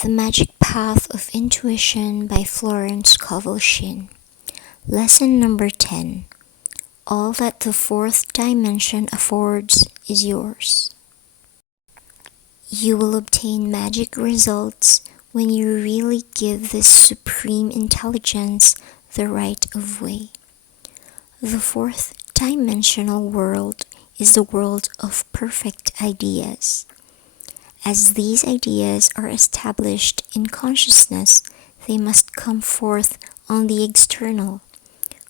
The Magic Path of Intuition by Florence Scovel Shinn. Lesson number 10. All that the fourth dimension affords is yours. You will obtain magic results when you really give this supreme intelligence the right of way. The fourth dimensional world is the world of perfect ideas. As these ideas are established in consciousness, they must come forth on the external,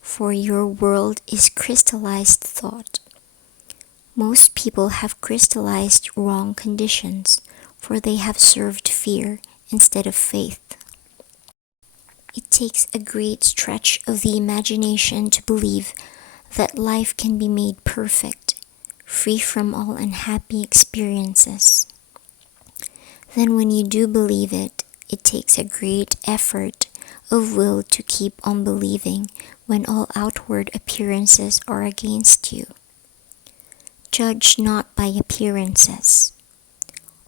for your world is crystallized thought. Most people have crystallized wrong conditions, for they have served fear instead of faith. It takes a great stretch of the imagination to believe that life can be made perfect, free from all unhappy experiences. Then when you do believe it, it takes a great effort of will to keep on believing when all outward appearances are against you. Judge not by appearances.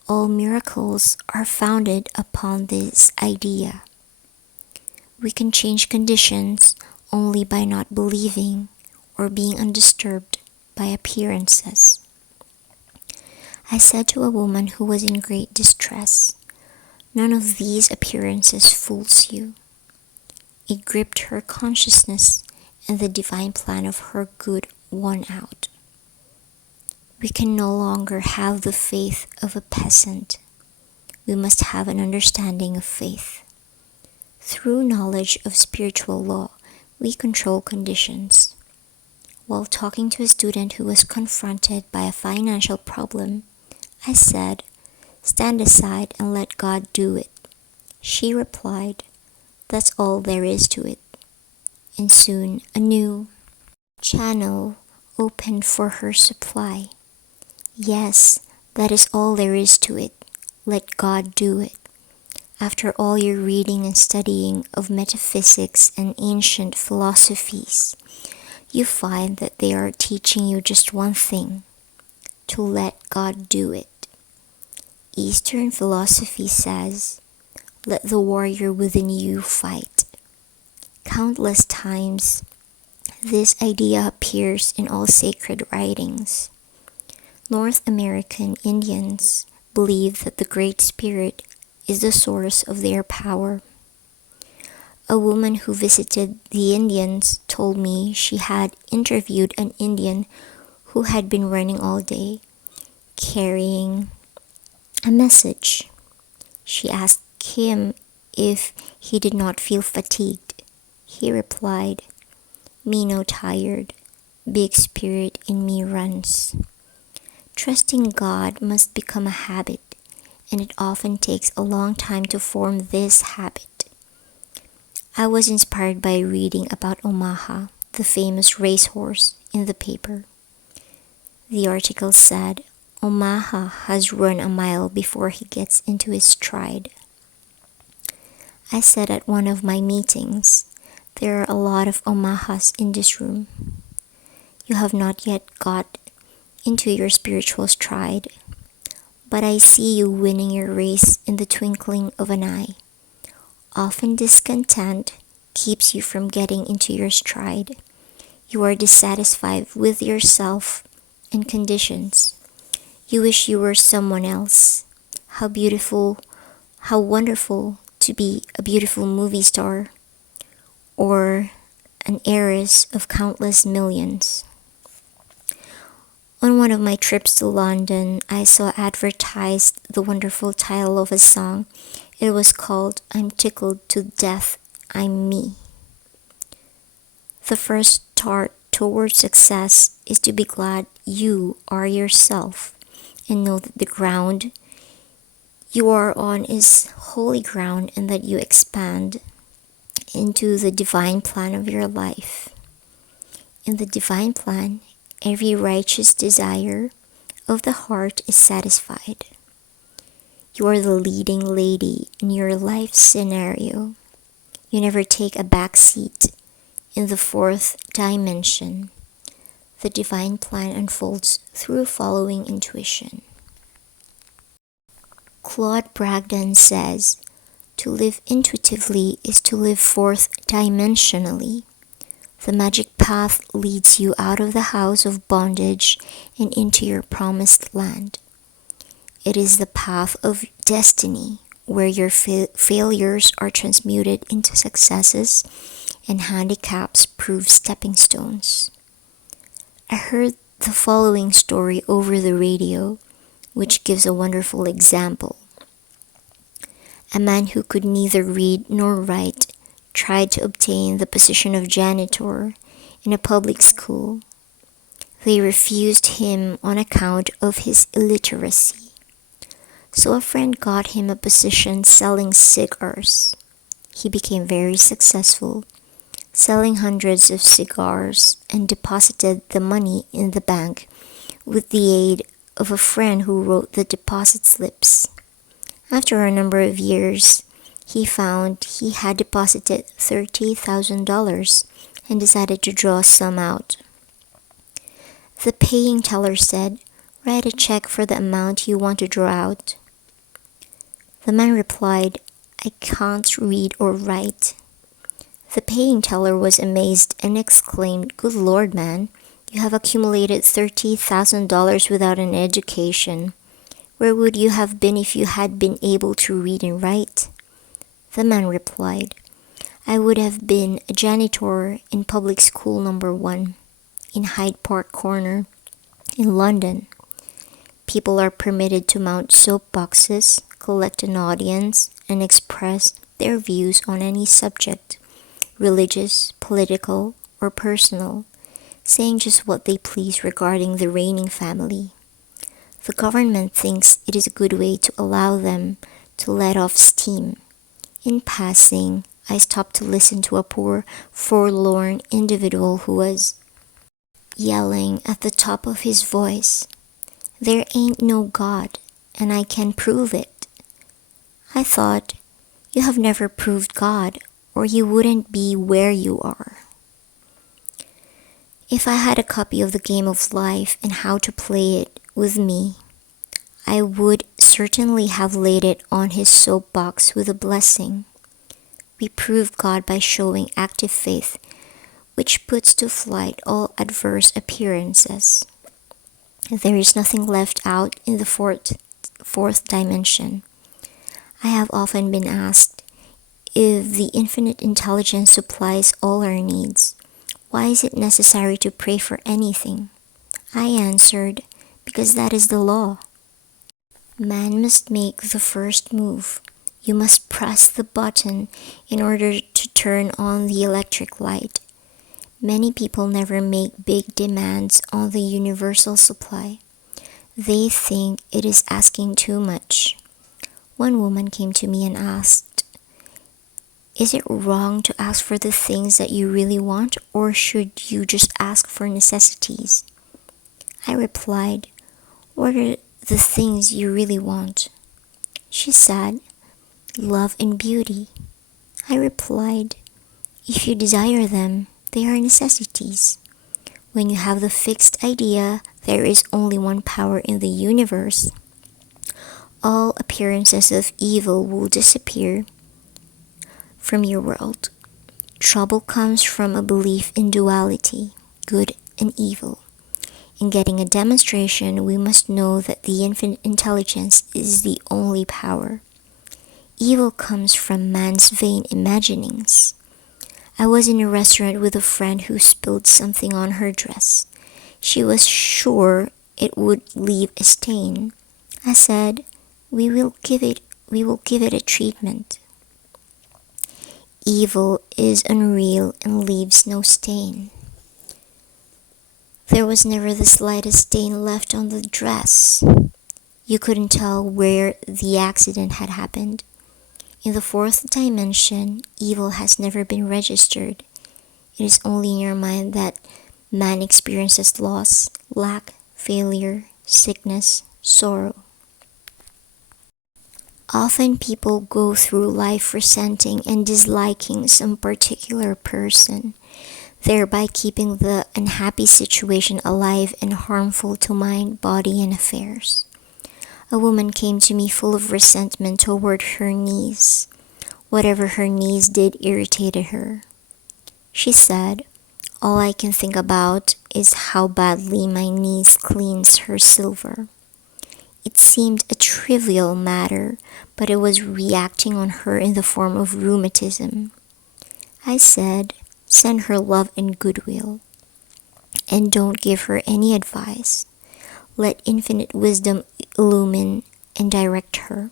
All miracles are founded upon this idea. We can change conditions only by not believing or being undisturbed by appearances. I said to a woman who was in great distress, "None of these appearances fools you." It gripped her consciousness, and the divine plan of her good won out. We can no longer have the faith of a peasant. We must have an understanding of faith. Through knowledge of spiritual law, we control conditions. While talking to a student who was confronted by a financial problem, I said, "Stand aside and let God do it." She replied, "That's all there is to it." And soon a new channel opened for her supply. Yes, that is all there is to it. Let God do it. After all your reading and studying of metaphysics and ancient philosophies, you find that they are teaching you just one thing: to let God do it. Eastern philosophy says, "Let the warrior within you fight." Countless times, this idea appears in all sacred writings. North American Indians believe that the Great Spirit is the source of their power. A woman who visited the Indians told me she had interviewed an Indian who had been running all day, carrying a message. She asked him if he did not feel fatigued. He replied, "Me no tired, big spirit in me runs." Trusting God must become a habit, and it often takes a long time to form this habit. I was inspired by reading about Omaha, the famous racehorse, in the paper. The article said, "Omaha has run a mile before he gets into his stride." I said at one of my meetings, "There are a lot of Omahas in this room. You have not yet got into your spiritual stride, but I see you winning your race in the twinkling of an eye." Often discontent keeps you from getting into your stride. You are dissatisfied with yourself and conditions. You wish you were someone else. How beautiful, how wonderful to be a beautiful movie star or an heiress of countless millions. On one of my trips to London, I saw advertised the wonderful title of a song. It was called "I'm Tickled to Death, I'm Me." The first start towards success is to be glad you are yourself and know that the ground you are on is holy ground and that you expand into the divine plan of your life. In the divine plan, every righteous desire of the heart is satisfied. You are the leading lady in your life scenario. You never take a back seat in the fourth dimension. The divine plan unfolds through following intuition. Claude Bragdon says, To live intuitively is to live fourth dimensionally. The magic path leads you out of the house of bondage and into your promised land. It is the path of destiny, where your failures are transmuted into successes and handicaps prove stepping stones. I heard the following story over the radio, which gives a wonderful example. A man who could neither read nor write tried to obtain the position of janitor in a public school. They refused him on account of his illiteracy. So a friend got him a position selling cigars. He became very successful, selling hundreds of cigars, and deposited the money in the bank with the aid of a friend who wrote the deposit slips. After a number of years, he found he had deposited $30,000 and decided to draw some out. The paying teller said, "Write a check for the amount you want to draw out." The man replied, "I can't read or write." The paying teller was amazed and exclaimed, "Good Lord, man, you have accumulated $30,000 without an education. Where would you have been if you had been able to read and write?" The man replied, "I would have been a janitor in public school number 1 in Hyde Park Corner in London. People are permitted to mount soapboxes, collect an audience, and express their views on any subject, religious, political, or personal, saying just what they please regarding the reigning family. The government thinks it is a good way to allow them to let off steam. In passing, I stopped to listen to a poor, forlorn individual who was yelling at the top of his voice, 'There ain't no God, and I can prove it.' I thought, you have never proved God, or you wouldn't be where you are." If I had a copy of the game of life and how to play it with me, I would certainly have laid it on his soapbox with a blessing. We prove God by showing active faith, which puts to flight all adverse appearances. There is nothing left out in the fourth dimension. I have often been asked, if the infinite intelligence supplies all our needs, why is it necessary to pray for anything? I answered, because that is the law. Man must make the first move. You must press the button in order to turn on the electric light. Many people never make big demands on the universal supply. They think it is asking too much. One woman came to me and asked, "Is it wrong to ask for the things that you really want, or should you just ask for necessities?" I replied, "What are the things you really want?" She said, "Love and beauty." I replied, "If you desire them, they are necessities. When you have the fixed idea there is only one power in the universe, all appearances of evil will disappear from your world. Trouble comes from a belief in duality, good and evil. In getting a demonstration, we must know that the infinite intelligence is the only power. Evil comes from man's vain imaginings. I was in a restaurant with a friend who spilled something on her dress. She was sure it would leave a stain. I said, we will give it a treatment. Evil is unreal and leaves no stain. There was never the slightest stain left on the dress. You couldn't tell where the accident had happened. In the fourth dimension, evil has never been registered. It is only in your mind that man experiences loss, lack, failure, sickness, sorrow. Often people go through life resenting and disliking some particular person, thereby keeping the unhappy situation alive and harmful to mind, body, and affairs. A woman came to me full of resentment toward her niece. Whatever her niece did irritated her. She said, "All I can think about is how badly my niece cleans her silver." It seemed a trivial matter, but it was reacting on her in the form of rheumatism. I said, "Send her love and goodwill, and don't give her any advice. Let infinite wisdom illumine and direct her."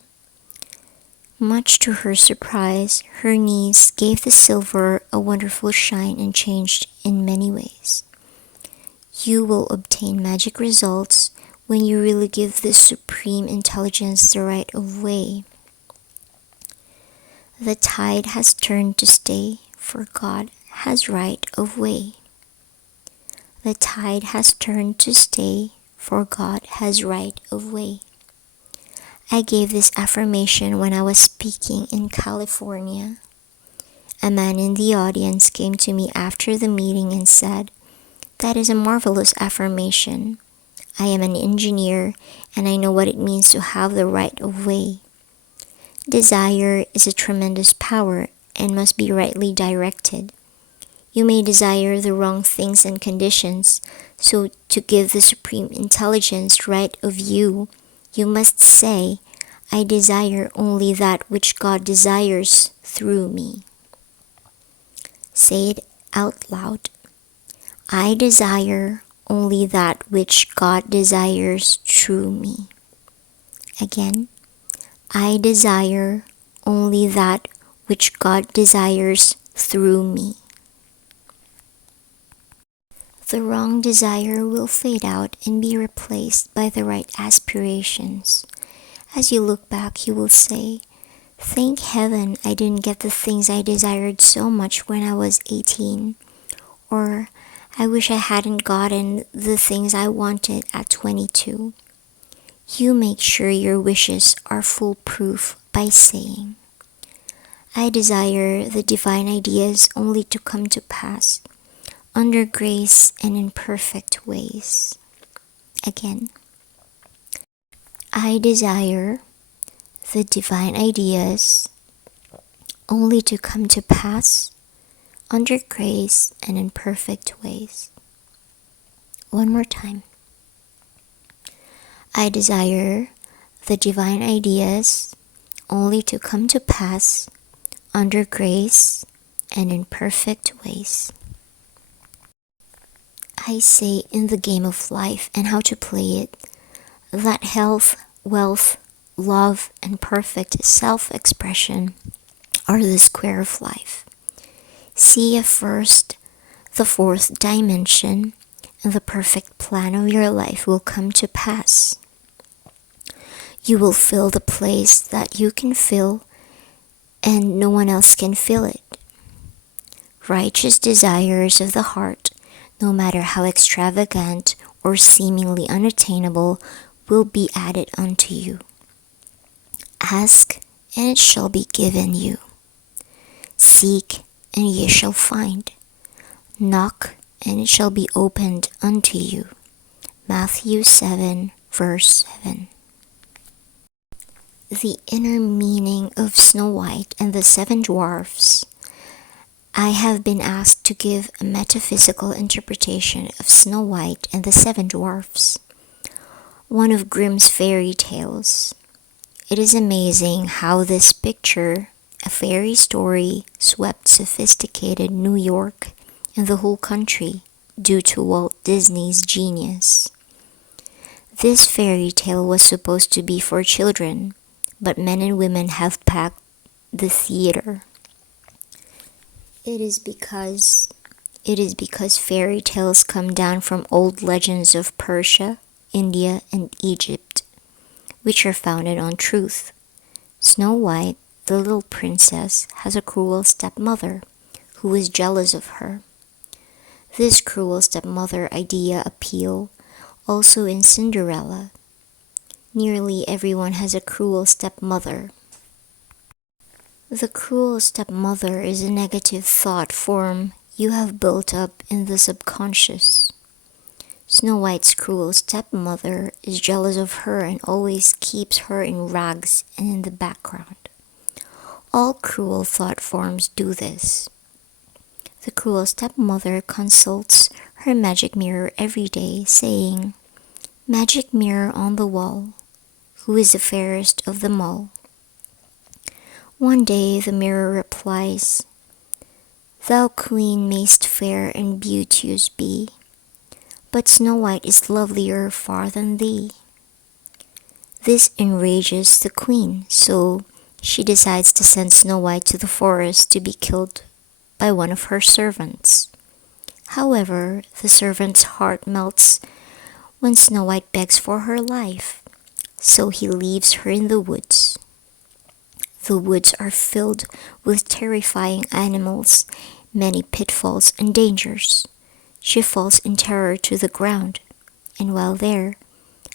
Much to her surprise, her niece gave the silver a wonderful shine and changed in many ways. You will obtain magic results when you really give this supreme intelligence the right of way. The tide has turned to stay, for God has right of way. The tide has turned to stay, for God has right of way. I gave this affirmation when I was speaking in California. A man in the audience came to me after the meeting and said, "That is a marvelous affirmation. I am an engineer and I know what it means to have the right of way. Desire is a tremendous power and must be rightly directed. You may desire the wrong things and conditions, so to give the supreme intelligence right of you, you must say, 'I desire only that which God desires through me.'" Say it out loud. "I desire only that which God desires through me." Again, "I desire only that which God desires through me." The wrong desire will fade out and be replaced by the right aspirations. As you look back, you will say, "Thank heaven I didn't get the things I desired so much when I was 18. Or, I wish I hadn't gotten the things I wanted at 22. You make sure your wishes are foolproof by saying, "I desire the divine ideas only to come to pass, under grace and in perfect ways." Again, "I desire the divine ideas only to come to pass, under grace and in perfect ways." One more time. "I desire the divine ideas only to come to pass, under grace and in perfect ways." I say in the game of life and how to play it, that health, wealth, love, and perfect self-expression are the square of life. See first the fourth dimension, and the perfect plan of your life will come to pass. You will fill the place that you can fill, and no one else can fill it. Righteous desires of the heart, no matter how extravagant or seemingly unattainable, will be added unto you. Ask, and it shall be given you. Seek, and ye shall find. Knock, and it shall be opened unto you. Matthew 7, verse 7. The inner meaning of Snow White and the Seven Dwarfs. I have been asked to give a metaphysical interpretation of Snow White and the Seven Dwarfs, one of Grimm's fairy tales. It is amazing how this picture, a fairy story, swept sophisticated New York and the whole country due to Walt Disney's genius. This fairy tale was supposed to be for children, but men and women have packed the theater. It is because fairy tales come down from old legends of Persia, India, and Egypt, which are founded on truth. Snow White, the little princess, has a cruel stepmother who is jealous of her. This cruel stepmother idea appeal also in Cinderella. Nearly everyone has a cruel stepmother. The cruel stepmother is a negative thought form you have built up in the subconscious. Snow White's cruel stepmother is jealous of her and always keeps her in rags and in the background. All cruel thought forms do this. The cruel stepmother consults her magic mirror every day, saying, "Magic mirror on the wall, who is the fairest of them all?" One day the mirror replies, "Thou queen mayst fair and beauteous be, but Snow White is lovelier far than thee." This enrages the queen, so she decides to send Snow White to the forest to be killed by one of her servants. However, the servant's heart melts when Snow White begs for her life, so he leaves her in the woods. The woods are filled with terrifying animals, many pitfalls and dangers. She falls in terror to the ground, and while there,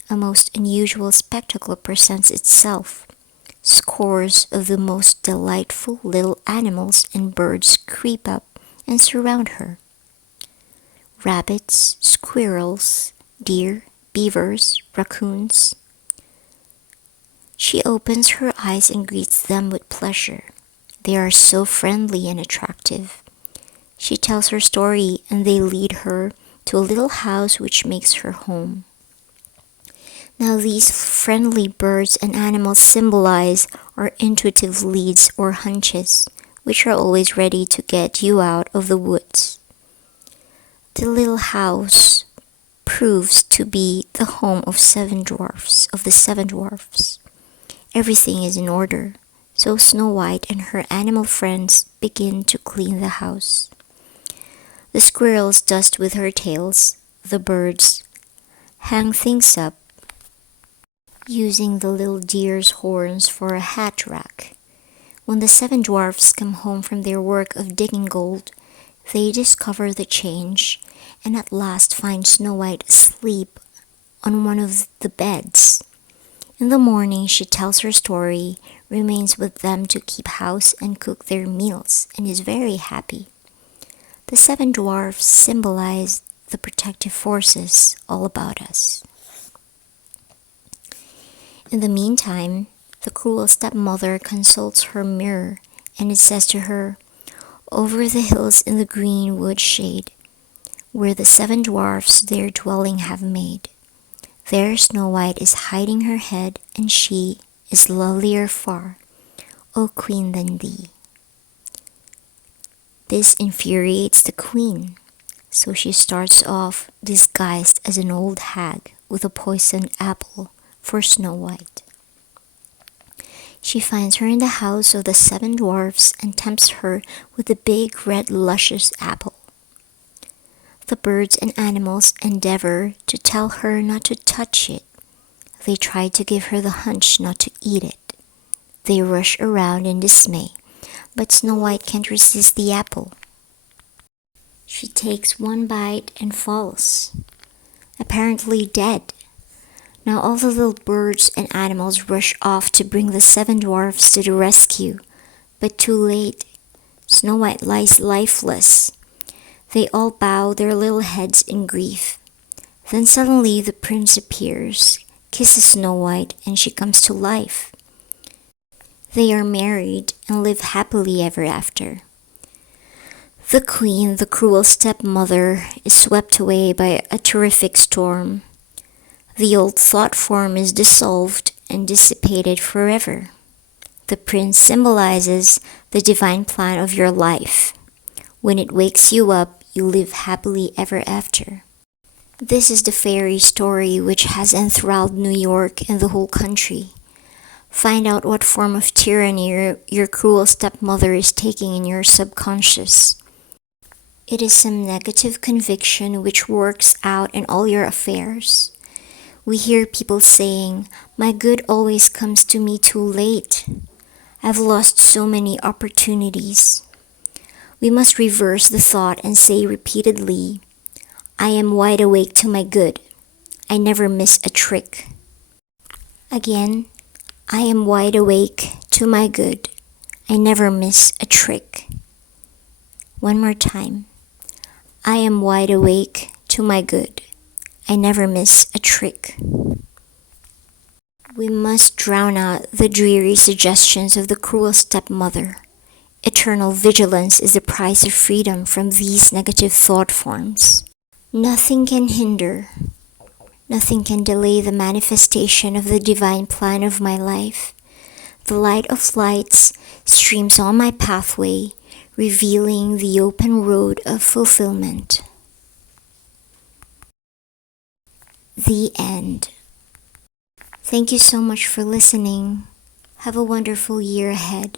a most unusual spectacle presents itself. Scores of the most delightful little animals and birds creep up and surround her. Rabbits, squirrels, deer, beavers, raccoons. She opens her eyes and greets them with pleasure. They are so friendly and attractive. She tells her story and they lead her to a little house which makes her home. Now these friendly birds and animals symbolize our intuitive leads or hunches, which are always ready to get you out of the woods. The little house proves to be the home of the seven dwarfs. Everything is in order, so Snow White and her animal friends begin to clean the house. The squirrels dust with her tails, the birds hang things up, using the little deer's horns for a hat rack. When the seven dwarfs come home from their work of digging gold, they discover the change and at last find Snow White asleep on one of the beds. In the morning she tells her story, remains with them to keep house and cook their meals, and is very happy. The seven dwarfs symbolize the protective forces all about us. In the meantime, the cruel stepmother consults her mirror, and it says to her, "Over the hills in the green wood shade, where the seven dwarfs their dwelling have made, there Snow White is hiding her head, and she is lovelier far, O queen, than thee." This infuriates the queen, so she starts off disguised as an old hag with a poisoned apple for Snow White. She finds her in the house of the seven dwarfs and tempts her with the big red luscious apple. The birds and animals endeavor to tell her not to touch it. They try to give her the hunch not to eat it. They rush around in dismay, but Snow White can't resist the apple. She takes one bite and falls, apparently dead. Now all the little birds and animals rush off to bring the seven dwarfs to the rescue, but too late. Snow White lies lifeless. They all bow their little heads in grief. Then suddenly the prince appears, kisses Snow White, and she comes to life. They are married and live happily ever after. The queen, the cruel stepmother, is swept away by a terrific storm. The old thought form is dissolved and dissipated forever. The prince symbolizes the divine plan of your life. When it wakes you up, you live happily ever after. This is the fairy story which has enthralled New York and the whole country. Find out what form of tyranny your cruel stepmother is taking in your subconscious. It is some negative conviction which works out in all your affairs. We hear people saying, "My good always comes to me too late. I've lost so many opportunities." We must reverse the thought and say repeatedly, "I am wide awake to my good. I never miss a trick." Again, "I am wide awake to my good. I never miss a trick." One more time. "I am wide awake to my good. I never miss a trick." We must drown out the dreary suggestions of the cruel stepmother. Eternal vigilance is the price of freedom from these negative thought forms. Nothing can hinder, nothing can delay the manifestation of the divine plan of my life. The light of lights streams on my pathway, revealing the open road of fulfillment. The end. Thank you so much for listening. Have a wonderful year ahead.